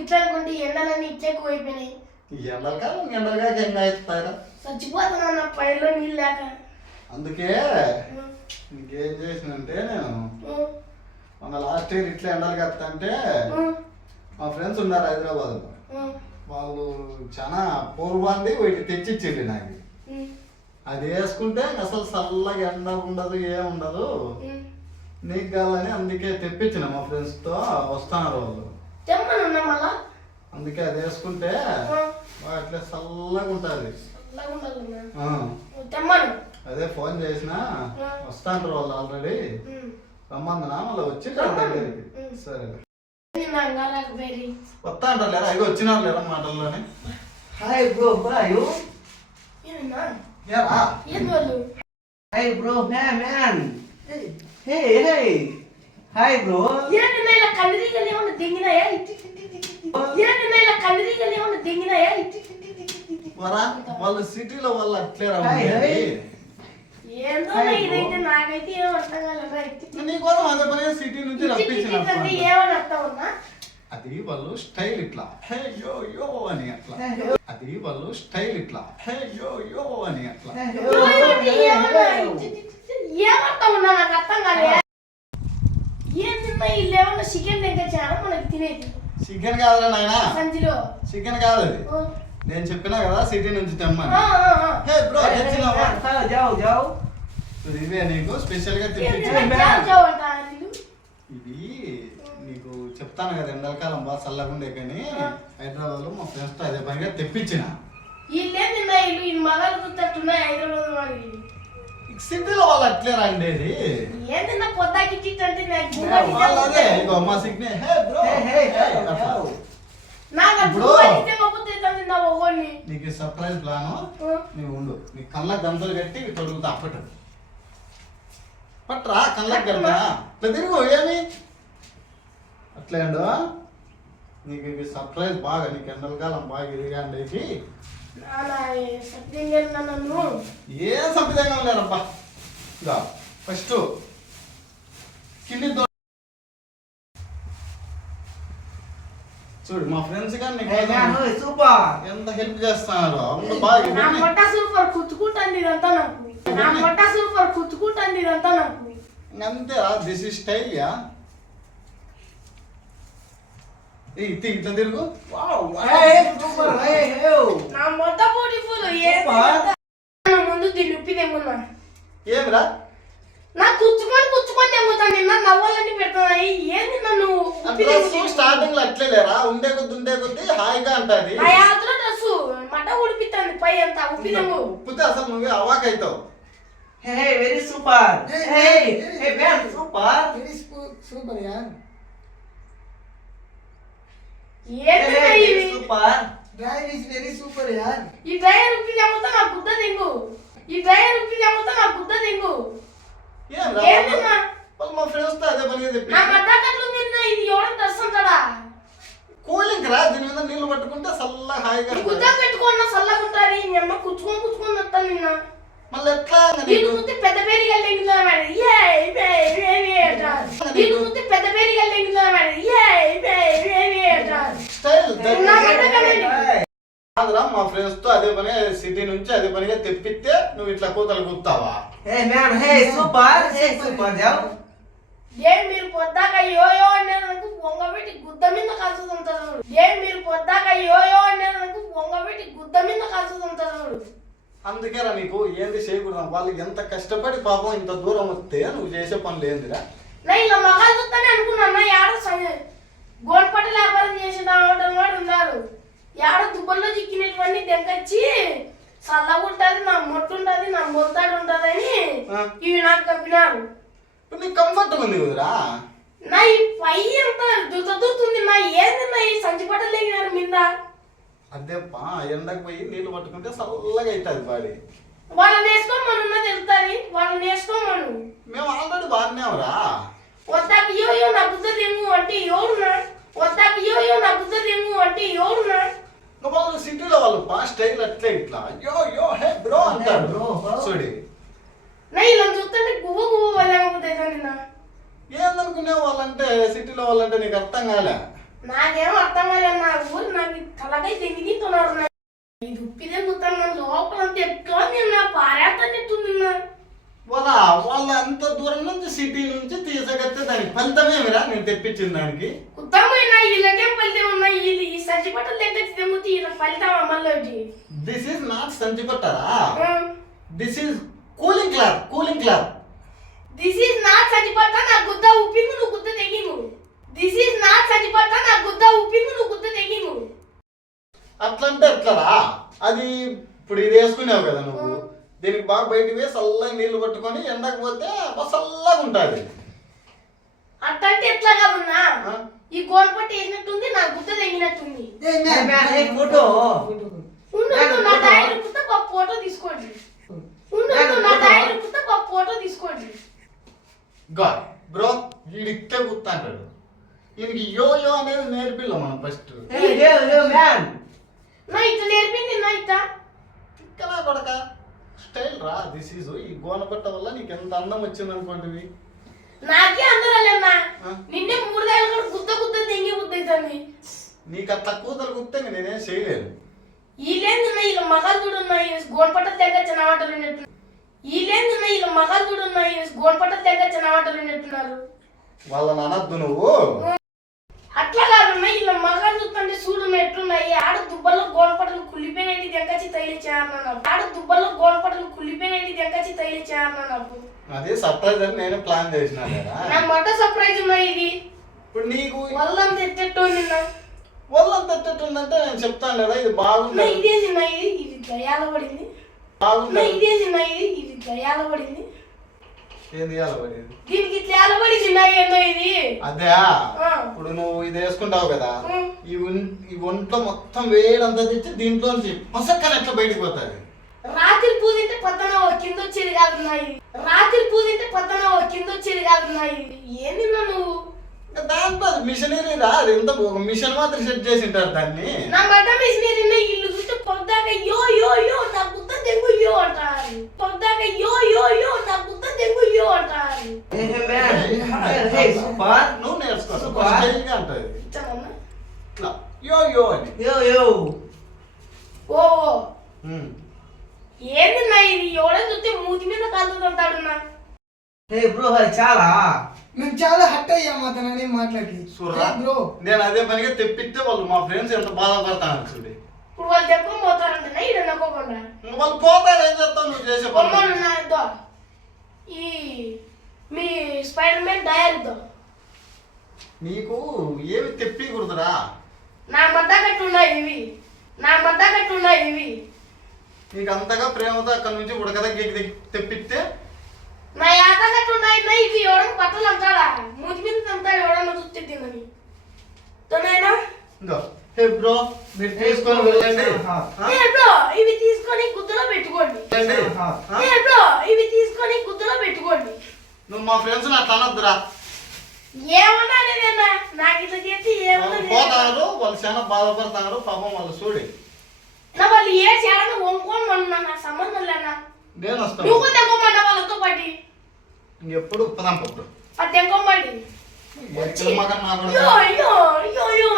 ఇట్లా అనుకుంటే ఎండలన్నీ ఇట్లా ఎక్కువైపోయినాయి ఈ ఎండలకాలం ఎండలుగా ఎంగా అవుతారా చచ్చిపోతున్నా పైలో నీళ్ళు లేక. అందుకే ఇంకేం చేసినంటే నేను మన లాస్ట్ ఇయర్ ఇట్లా ఎండలు కత్తంటే మా ఫ్రెండ్స్ ఉన్నారు హైదరాబాద్లో ఉం, వాళ్ళు చాలా పూర్వాంది వీటి తెచ్చిచ్చిండి నాకు. అది వేసుకుంటే అసలు చల్లగా ఎండ ఉండదు ఏం ఉండదు. ఉం. నీకు కావాలని అందుకే తెప్పించిన మా ఫ్రెండ్స్తో వస్తున్నారు వాళ్ళు తెమ్మని ఉన్నా మళ్ళా? అందుకే అది వేసుకుంటే అట్లా చల్లగా ఉంటుంది. తెమ్మను. అదే ఫోన్ చేసిన వస్తాంటారు వాళ్ళు ఆల్రెడీ. రమ్మందనా? మళ్ళీ వచ్చి దగ్గరికి సరే. వస్తా అంటారు లేరా? అవి వచ్చినారు లేరా మాటల్లోనే? Hi bro, where are you? ఏమన్నా ఏరా? ఏంది వాళ్ళు? Hi bro. ఏంటన్నా ఇలా కందిరీగలు ఏమన్నా దింగినాయా ఇట్టి. ఏంటన్నా ఇలా కందిరీగలు ఏమన్నా దింగినాయా ఇట్టి. వరా వాళ్ళు సిటీలో వాళ్ళు అట్లే రా హాయ్, ఉండేది. హాయ్. ఏందో హాయ్ ఇదైతే నాకైతే ఏం అర్థం కాలేదా నీకోసం అదే పని సిటీ నుంచి రప్పించిన ఏమని అర్థం ఉన్నా అది వాళ్ళు స్టైల్ ఇట్లా హే యో యో అని అట్లా అది వాళ్ళు స్టైల్ ఇట్లా హే యో యో అని అట్లా ఉన్నా నాకు అర్థం కాలే వీళ్ళు ఏమన్నా చికెన్ తెచ్చారా మనకి తినేది. చికెన్ కాదురా నాయనా. సంచిలో. చికెన్ కాదు అది. నేను చెప్పినా కదా సిటీ నుంచి తెమ్మని. హే బ్రో తెచ్చినావా. ఇది నీకు స్పెషల్గా? ఇది నీకు చెప్తాను కదా ఎండాకాలం బాగా చల్లగా ఉండే కానీ హైదరాబాద్లో మా ఫ్రెండ్స్ అదే పనిగా తెప్పించిన. ఈ మగాలు హైదరాబాద్ వాళ్ళు. సిటీలో వాళ్ళు అట్లే రండేది ఏం తిన్నా పొద్దాకి టిట్ అంటే నాకు వాళ్ళు అదే ఇగో మా సిగ్నే హే బ్రో. అట్లా. jauh. నాకు ఒక్కోడిని. నీకు సర్ప్రైజ్ ప్లాను నువ్వు ఉండు. నీ కళ్ళకి గంతలు కట్టి తొడుగుతా అప్పటి పట్రా కళ్ళకి గంట ఇట్లా తిరుగు ఏమి? అట్లే అండు నీకు సర్ప్రైజ్ బాగా నీకు ఎండల కాలం బాగా ఇదిగాండి నాన్న, ఏ సంవిధంగా ఉన్నారబ్బా? ఇదా ఫస్ట్ కింది దో- చూడు మా ఫ్రెండ్స్ hey, super. ఎంత హెల్ప్ చేస్తున్నారు? నా పొట్ట సూపర్ కుచ్చుకుంటుంది ఇదంతా నాకు. నా పొట్ట సూపర్ కుచ్చుకుంటుంది ఇదంతా నాకు. అంతేరా దిస్ ఇస్ స్టైల్ యా ఏ ఇత్తి ఇట్లా తిరుగు. నా మొత్త Super. ముందు దీన్ని ఉప్పి తెమ్మున్నా ఏమిరా? నా కుచ్చుకొని కుచ్చుకొని తెమ్ముతాను నిన్న నవ్వాలని పెడుతున్నాయి ఏంది నన్ను స్టార్టింగ్లో అట్లే లేరా? ఉండే కొద్ది ఉండే కొద్ది హాయిగా అంటది. నా యాత్ర డ్రెస్సు మట ఉడిపిస్తాను పై అంతా ఉప్పి తెమ్ము ఉప్పితే అసలు నువ్వే అవాక్ అవుతావు. Hey, Hey, hey, hey, hey, super. Driver is very super యార్ ఈ డ్రైవర్ ఉప్పిలు అమ్ముతా నాకు గుద్ద దింగు. ఈ డ్రైవర్ ఉప్పిలు అమ్ముతా నాకు గుద్ద దింగు. ఏంటమ్మా మా ఫ్రెండ్స్తో అదే పని చెప్పి. నా మద్దకట్లు నిన్న ఇది ఎవడం దర్శంతడా కూలింగ్ రా దీని మీద నీళ్ళు పట్టుకుంటే చల్లగా హాయిగా గుద్ద పెట్టుకున్న చల్లగా ఉంటుంది. మీ అమ్మ కూర్చుకొని కూర్చుకొని వస్తా నిన్న. మళ్ళీ ఎట్లా నీకు? చూస్తే పెద్ద పేరుగలు తెంగుతున్నా మేడం ఏ ఏ ఏ ఏ అంటారు నీకు చూస్తే పెద్ద పేరుగలు తెంగుతున్నా మేడం ఏ ఏ స్టైల్ కాదురా మా ఫ్రెండ్స్తో అదే పని సిటీ నుంచి అదే పనిగా తెప్పిస్తే నువ్వు ఇట్లా కూతలు కూతావా hey, super. Hey, super, jauh. ఏం మీరు పొద్దాక యోయో అనేందుకు వంగబెట్టి గుద్ద మీద కలుసుతుంటారు ఏం మీరు పొద్దాక యోయో అనేందుకు వంగబెట్టి గుద్ద మీద కలుసుతుంటారు అందుకేరా నీకు ఏంది చేయకూడదు వాళ్ళు ఎంత కష్టపడి పాపం ఇంత దూరం వస్తే నువ్వు చేసే పనులు ఏందిరా? నా ఇలా మగాలు చూస్తానే అనుకున్నా యాడ గోల్పట్ట వ్యాపారం చేసిన ఆవిడ వాడు ఉన్నారు. యాడ దుబ్బల్లో చిక్కినటువంటి దెంకొచ్చి చల్లగా ఉంటుంది నా మొట్టు ఉంటుంది నా మొత్తాడు ఉంటుందని ఆ. ఇవి నాకు కప్పినారు. ఇప్పుడు నీకు కంఫర్ట్ ఉంది కదరా? నా ఈ పై అంతా దుతుంది నా ఏంది నా ఈ సంచి బట్టలు లేగినారు మీద? అదే పా ఎండకు పోయి నీళ్ళు పట్టుకుంటే చల్లగా అవుతుంది బాడీ. వాళ్ళని వేసుకోమను ఉన్నది వెళ్తాది వాళ్ళని వేసుకోమను మేము ఆల్రెడీ బాగానేవరా వద్దాక యో యో నా బుద్ధ తెంగు అంటే ఎవరున్నా? వద్దాక యో యో నా బుద్ధ తెంగు అంటే ఎవరున్నా? ఇంకా వాళ్ళు సిటీలో వాళ్ళు పా స్టైల్ అట్లే ఇట్లా. యో యో హే బ్రో bro. చూడి. నా ఇలా చూస్తుంటే గువ్వ గువ్వ నిన్న ఏందనుకునే వాళ్ళంటే సిటీలో వాళ్ళంటే నీకు అర్థం కాలే. నాకేం అర్థం కాలేదు నా ఊరు నాకు తలకై తెంగి తింటున్నారు నా ఇది ఉప్పిదే గుర్తాను లోపల ఎట్లా నిన్న పారేస్తున్నట్టుంది నా వాళ్ళ వాళ్ళు అంత దూరం నుంచి సిటీ నుంచి తీసుకొస్తే దానికి ఫలితమేమిరా నేను తెప్పించిన దానికి. ఉత్తమైన ఇళ్ళకేం ఫలితం ఉన్నాయి. వీళ్ళు ఈ సంచి బట్టలు దగ్గర తెమ్మితే వీళ్ళ ఫలితం అమల్లోటి దిస్ ఈజ్ నాట్ సంచి పట్టారా this is cooling cloth cooling cloth this is not సంచి పట్ట నా గుద్ద ఉప్పింగు నువ్వు గుద్ద తెగింగు దిస్ ఈజ్ నాట్ సంచి పట్ట నా గుద్ద ఉప్పింగు నువ్వు గుద్ద తెగింగు అట్లంటే ఎట్లరా? అది ఇప్పుడు ఇది వేసుకున్నావు కదా నువ్వు. దీనికి బాగా బయటికి వేసి చల్లగా నీళ్ళు పట్టుకొని ఎండకు పోతే అబ్బా చల్లగా ఉంటుంది. అట్టంటే ఎట్లా కాదున్నా ఆ? ఈ గోల్పట్టి వేసినట్టుంది నా గుద్ద తెగినట్టుంది. ఉండు, నా ఒక ఫోటో తీసుకోండి. నా కుత్త ఒక ఫోటో తీసుకోండి. గా బ్రో వీడిక్కే గుర్తంటాడు ఈయనకి యో యో అనేది నేర్పిల్ల మనం first Hey, yo, yo, man. నా ఇట్లా నేర్పింది నా ఇట్లా. ఇక్కడ కొడక. స్టైల్ రా దిస్ ఈజ్ ఈ గోనపట్ట వల్ల నీకు ఎంత అందం వచ్చింది అనుకోండి నాకే అందరలేనా ఆ? నిన్నే మూడు దాకా కూడా గుద్ద గుద్ద తెంగి గుద్ద అవుతుంది నీకు అట్లా కూతురు గుప్తే ఇంక నేనేం చేయలేను. వీళ్ళేందున్నా వీళ్ళ మగాలు కూడా ఉన్నాయి గోన్పట్టలు తెగ చిన్నవాటలు ఉన్నట్టు వీళ్ళేందున్నా వీళ్ళ మగాలు కూడా ఉన్నాయి గోన్పట్టలు తెగ చిన్నవాటలు ఉన్నట్టున్నారు వాళ్ళని అనద్దు నువ్వు. అట్లా కాదన్నా వీళ్ళ మగాలు చూస్తుంటే చూడు ఎట్లున్నాయి. ఆడ దుబ్బల్లో గోనపట్టలు కుళ్ళిపోయినట్టు దెంకచ్చి తైలిచ్చాయన్న ఆడ దుబ్బల్లో గోనపట్టలు కుళ్ళిపోయినట్టు దెంకచ్చి తైలిచ్చాయన్న నాకు. అది సర్ప్రైజ్ అని నేను ప్లాన్ చేసిన నా మొట్ట సర్ప్రైజ్ ఉన్నాయి ఇది. ఇప్పుడు నీకు వల్లంత ఎత్తెట్టు నిన్న వాళ్ళంత ఎట్టేటుందంటే నేను చెప్తాను కదా ఇది నా బాగుంటుంది ఇదే నిన్న ఇది? ఇది దయాల పడింది. నా బాగుంటుంది ఇదే నిన్న ఇది? ఇది దయాల పడింది. ఏంది దీనికి ఇట్లా ఏలబడింది నా ఏందో ఇది? అదే. ఇప్పుడు నువ్వు ఇది వేసుకుంటావు కదా. ఈ ఈ ఒంట్లో మొత్తం వేడంతా తెచ్చి దీంట్లోంచి పసక్కన ఎట్లా బయటకు పోతుంది? రాత్రి పూజింటే పొద్దున కింద వచ్చేది కాదు నా ఇది రాత్రి పూజింటే పొద్దున కింద వచ్చేది కాదు నా ఇది ఏంది నువ్వు? దాంట్లో అది మిషనరీ రా అది ఎంత మిషన్ మాత్రం సెట్ చేసి ఉంటారు దాన్ని. నా మడ్డ మిషనరీ ఇల్లు చూస్తే పొద్దాక యో యో యో నా గుత్త తెంగు యో అంటారు. పొద్దాక యో యో యో నా గుత్త స్టైల్గా ఇట్లా. యో యో అని. Yo, yo. ఓ. ఏంది నా ఇది? ఎవడో చూస్తే మూతి మీద కలుగుతుంటాడు నా hey, చాలా. మేము చాలా హట్ అతనని మాట్లాడి. చూడరా బ్రో. నేను అదే పనిగా తెప్పిస్తే వాళ్ళు మా ఫ్రెండ్స్ ఎంత బాధపడతాను చూడు. ఇప్పుడు వాళ్ళు పోతారంటే ఇంక వాళ్ళు పోతారు ఏం చేస్తావు నువ్వు చేసే ఈ మీ స్పైడర్ మ్యాన్ డయర్తో నీకు ఏమి తెప్పికూడదురా? నా మద్ద కట్టు ఉన్నాయి ఇవి. నా మద్ద కట్టు ఉన్నాయి ఇవి. నీకు అంతగా ప్రేమతో అక్కడ నుంచి ఉడకదగ్గ తెప్పిస్తే నా యాత కట్టు ఉన్నాయి నా ఇవి. ఎవడన్నా బట్టలు అంటాడా మూతి మీద అంటాడు ఎవడన్నా చూస్తే తినని. తొనైనా ఇందో హే బ్రో మీరు తీసుకొని వెళ్ళండి? ఏ బ్రో ఇవి తీసుకొని గుద్దలో పెట్టుకోండి? ఏ బ్రో. ఇవి తీసుకొని గుద్దలో పెట్టుకోండి. నువ్వు మా ఫ్రెండ్స్ అట్లా అనొద్దురా. ఏమన్నా నేనేనా? నాకు ఇట్లా చేసి ఏమన్నా? పోతారు వాళ్ళు చాలా బాధపడతారు పాపం వాళ్ళు చూడి. నా వాళ్ళు ఏ చేయాలని వంకొని మొన్న నాకు సంబంధం లేనా? నేను వస్తాను. నువ్వు తెగొమ్మన్నా వాళ్ళతో పాటి? ఇంకెప్పుడు పదాం పప్పుడు ఆ తెగొమ్మండి ఎక్కడ మగన్ అయ్యో అయ్యో